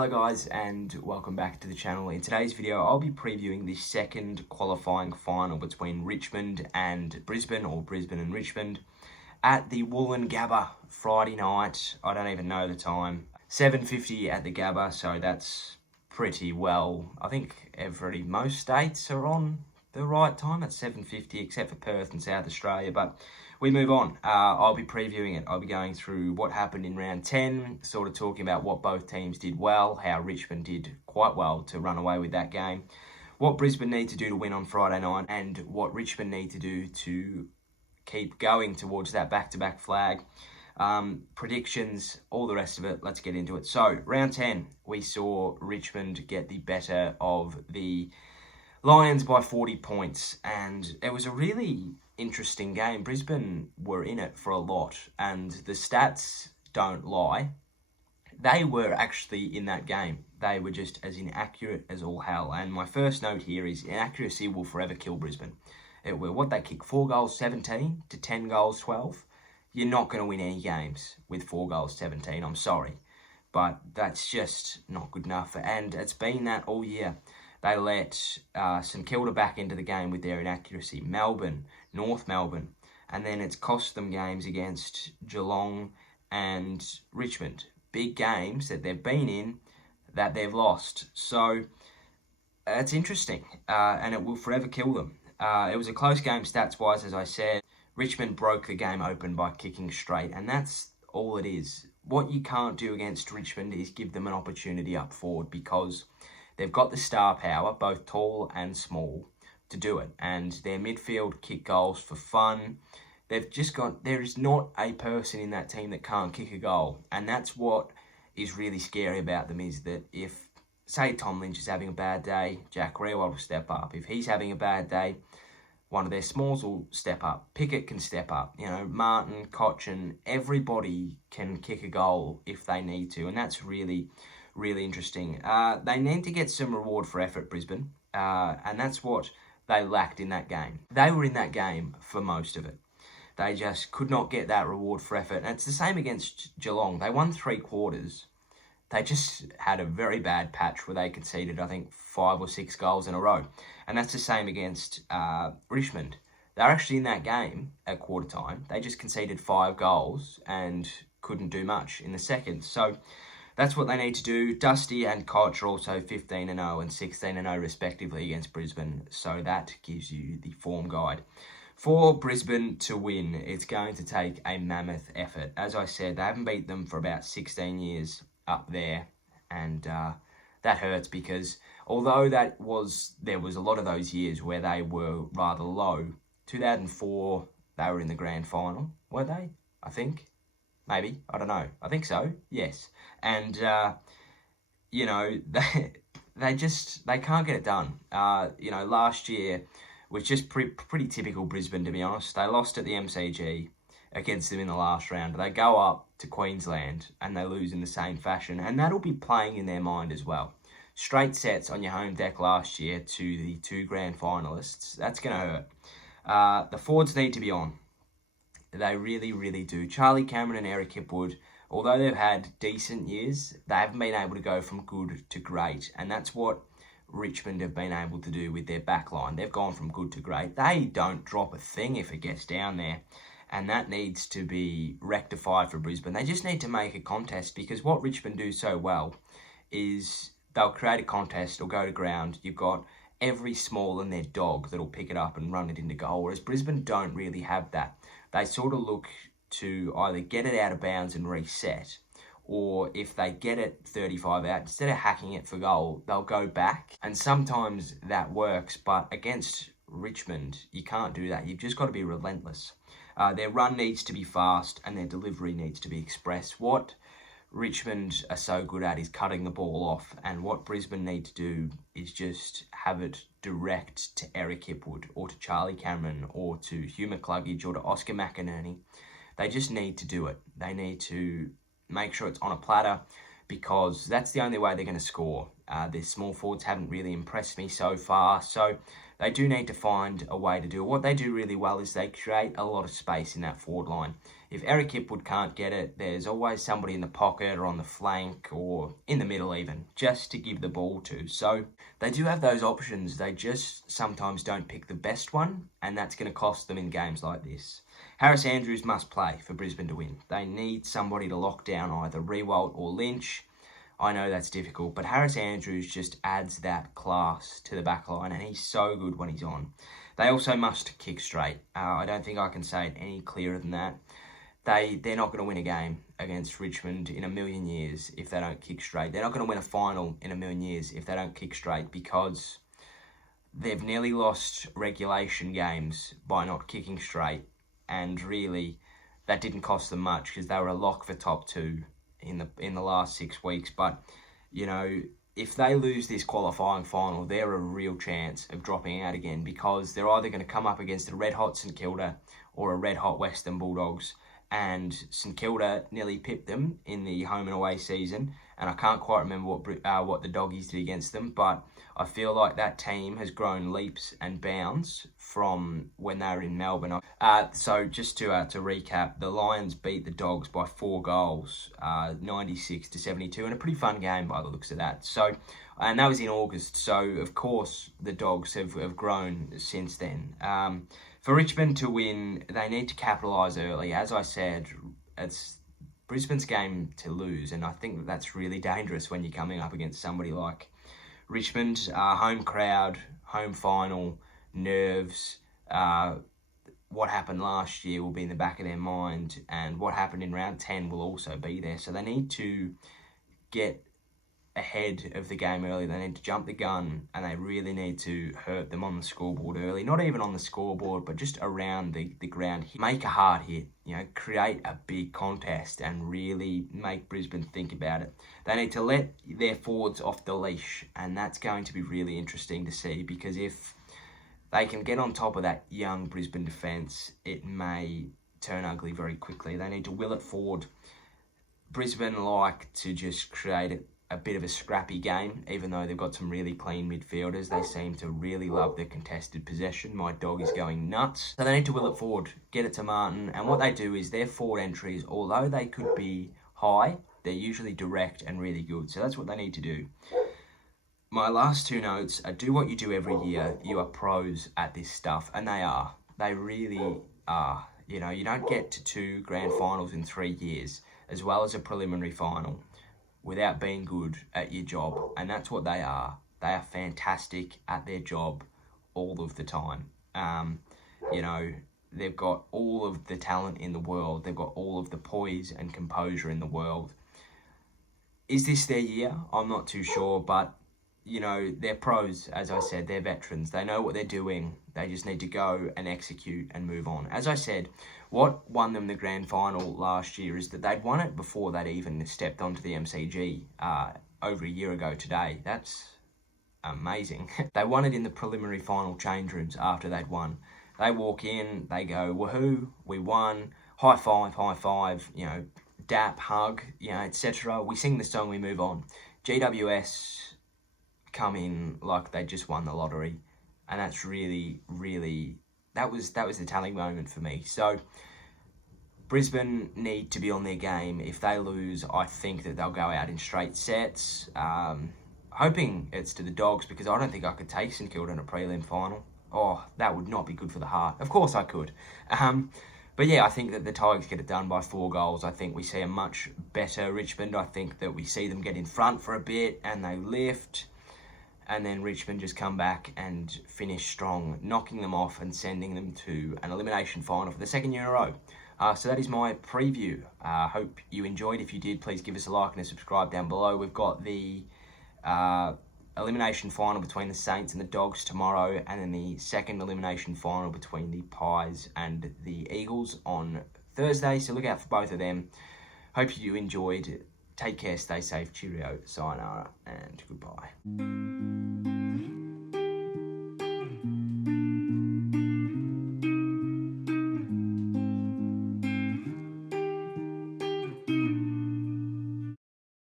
Hello guys and welcome back to the channel. In today's video I'll be previewing the second qualifying final between Richmond and Brisbane, or Brisbane and Richmond, at the EVILGAMER Friday night. I don't even know the time. 7:50 at the Gabba, so that's pretty well. I think most states are on the right time at 7:50 except for Perth and South Australia, but we move on. I'll be previewing it. I'll be going through what happened in round 10, sort of talking about what both teams did well, how Richmond did quite well to run away with that game, what Brisbane need to do to win on Friday night, and what Richmond need to do to keep going towards that back-to-back flag. Predictions, all the rest of it. Let's get into it. So, round 10, we saw Richmond get the better of the Lions by 40 points, and it was a really interesting game. Brisbane were in it for a lot, and the stats don't lie. They were actually in that game. They were just as inaccurate as all hell. And my first note here is inaccuracy will forever kill Brisbane. It were what they kicked, 4 goals 17 to 10 goals 12. You're not going to win any games with 4 goals 17. I'm sorry, but that's just not good enough. And it's been that all year. They let St Kilda back into the game with their inaccuracy. Melbourne, North Melbourne. And then it's cost them games against Geelong and Richmond. Big games that they've been in that they've lost. So it's interesting, and it will forever kill them. It was a close game stats-wise, as I said. Richmond broke the game open by kicking straight, and that's all it is. What you can't do against Richmond is give them an opportunity up forward, because they've got the star power, both tall and small, to do it. And their midfield kick goals for fun. There is not a person in that team that can't kick a goal. And that's what is really scary about them, is that if, say, Tom Lynch is having a bad day, Jack Rewald will step up. If he's having a bad day, one of their smalls will step up. Pickett can step up. You know, Martin, Cochin, everybody can kick a goal if they need to. And that's really interesting. They need to get some reward for effort, Brisbane, and that's what they lacked in that game. They were in that game for most of it. They just could not get that reward for effort. And it's the same against Geelong. They won 3 quarters. They just had a very bad patch where they conceded, I think, 5 or 6 goals in a row. And that's the same against Richmond. They're actually in that game at quarter time. They just conceded 5 goals and couldn't do much in the second. So that's what they need to do. Dusty and Koch are also 15-0 and 16-0 respectively against Brisbane. So that gives you the form guide. For Brisbane to win, it's going to take a mammoth effort. As I said, they haven't beat them for about 16 years up there. And that hurts, because although there was a lot of those years where they were rather low. 2004, they were in the grand final, weren't they? I think. Maybe. I don't know. I think so. Yes. And, you know, they can't get it done. You know, last year was just pretty typical Brisbane, to be honest. They lost at the MCG against them in the last round. They go up to Queensland and they lose in the same fashion. And that'll be playing in their mind as well. Straight sets on your home deck last year to the 2 grand finalists. That's going to hurt. The forwards need to be on. They really do. Charlie Cameron and Eric Hipwood, although they've had decent years, they haven't been able to go from good to great. And that's what Richmond have been able to do with their back line. They've gone from good to great. They don't drop a thing if it gets down there. And that needs to be rectified for Brisbane. They just need to make a contest, because what Richmond do so well is they'll create a contest or go to ground. You've got every small and their dog that'll pick it up and run it into goal, whereas Brisbane don't really have that. They sort of look to either get it out of bounds and reset, or if they get it 35 out, instead of hacking it for goal, they'll go back. And sometimes that works, but against Richmond, you can't do that. You've just got to be relentless. Their run needs to be fast and their delivery needs to be express. What Richmond are so good at is cutting the ball off, and what Brisbane need to do is just have it direct to Eric Hipwood or to Charlie Cameron or to Hugh McCluggage or to Oscar McInerney. They just need to do it. They need to make sure it's on a platter, because that's the only way they're going to score. Their small forwards haven't really impressed me so far, so they do need to find a way to do it. What they do really well is they create a lot of space in that forward line. If Eric Hipwood can't get it, there's always somebody in the pocket or on the flank or in the middle even, just to give the ball to. So they do have those options. They just sometimes don't pick the best one, and that's going to cost them in games like this. Harris Andrews must play for Brisbane to win. They need somebody to lock down either Riewoldt or Lynch. I know that's difficult, but Harris Andrews just adds that class to the back line, and he's so good when he's on. They also must kick straight. I don't think I can say it any clearer than that. They're not going to win a game against Richmond in a million years if they don't kick straight. They're not going to win a final in a million years if they don't kick straight, because they've nearly lost regulation games by not kicking straight, and really that didn't cost them much because they were a lock for top 2 in the last 6 weeks. But you know, if they lose this qualifying final, they're a real chance of dropping out again, because they're either going to come up against a red hot St Kilda or a red hot Western Bulldogs. And St Kilda nearly pipped them in the home and away season, and I can't quite remember what the Doggies did against them, but I feel like that team has grown leaps and bounds from when they were in Melbourne. So just to recap, the Lions beat the Dogs by 4 goals, 96-72, and a pretty fun game by the looks of that. So, and that was in August, so of course the Dogs have grown since then. For Richmond to win, they need to capitalise early. As I said, it's Brisbane's game to lose, and I think that's really dangerous when you're coming up against somebody like Richmond. Home crowd, home final, nerves. What happened last year will be in the back of their mind, and what happened in round 10 will also be there. So they need to get ahead of the game early. They need to jump the gun, and they really need to hurt them on the scoreboard early. Not even on the scoreboard, but just around the ground. Make a hard hit, you know, create a big contest and really make Brisbane think about it. They need to let their forwards off the leash, and that's going to be really interesting to see, because if they can get on top of that young Brisbane defence, it may turn ugly very quickly. They need to will it forward. Brisbane like to just create a bit of a scrappy game, even though they've got some really clean midfielders. They seem to really love the contested possession. My dog is going nuts. So they need to will it forward, get it to Martin, and what they do is their forward entries, although they could be high, they're usually direct and really good. So that's what they need to do. My last 2 notes are: do what you do every year. You are pros at this stuff, and they are. They really are. You know, you don't get to 2 grand finals in 3 years, as well as a preliminary final, without being good at your job, and that's what they are. They are fantastic at their job all of the time. You know, they've got all of the talent in the world. They've got all of the poise and composure in the world. Is this their year? I'm not too sure, but you know, they're pros. As I said, they're veterans. They know what they're doing. They just need to go and execute and move on. As I said, what won them the grand final last year is that they'd won it before they'd even stepped onto the MCG over a year ago today. That's amazing. They won it in the preliminary final change rooms after they'd won. They walk in, they go, woohoo, we won, high five, you know, dap, hug, you know, etc. We sing the song, we move on. GWS come in like they just won the lottery, and that's really, that was the telling moment for me. So Brisbane need to be on their game. If they lose, I think that they'll go out in straight sets. Hoping it's to the Dogs, because I don't think I could take St Kilda in a prelim final. Oh, that would not be good for the heart. Of course I could. But yeah, I think that the Tigers get it done by 4 goals. I think we see a much better Richmond. I think that we see them get in front for a bit and they lift, and then Richmond just come back and finish strong, knocking them off and sending them to an elimination final for the 2nd year in a row. So that is my preview. Hope you enjoyed. If you did, please give us a like and a subscribe down below. We've got the elimination final between the Saints and the Dogs tomorrow, and then the 2nd elimination final between the Pies and the Eagles on Thursday. So look out for both of them. Hope you enjoyed. Take care, stay safe, cheerio, sayonara, and goodbye.